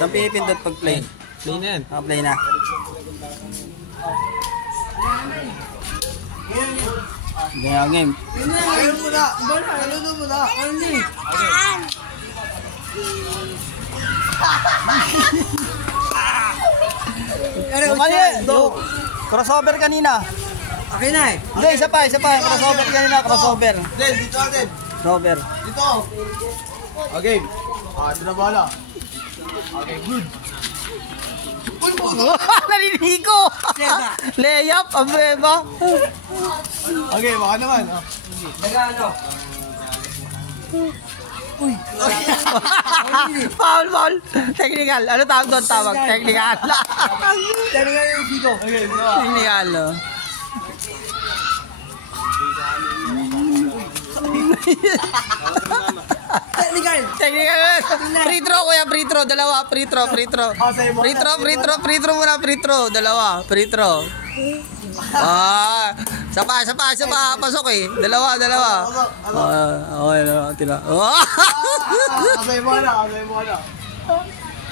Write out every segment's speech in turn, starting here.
Saan pinipindot pag play? Play na yan. Play na. Game. Ayun mo na. Ayun mo na. Crossover kanina. Okay na eh. Hindi, isa pa. Crossover kanina, crossover. Dito. Crossover. Dito. Okay. Ito na bala. Okay, good. Naliligo! Layup, ang beba. Okay, baka naman. Nagano? Uy. Foul. Technical. Ano tawag doon? Technical. Technical yung Fico. Okay, Technical, no? Technical. Free throw, kuya. Free throw. Dalawa. Free throw. Free throw muna. Free throw. Dalawa. Free throw. Isa pa. Pasok eh. Dalawa. Okay, tira. Kasay mo na.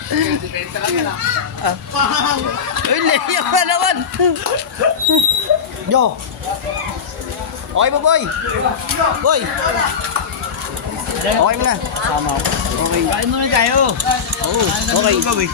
Depensa lang yan Uy, layup na naman. Yo. Okay mo, boy. Boy. Okay mo na. Sama ako. Okay. Kain muna tayo. Okay.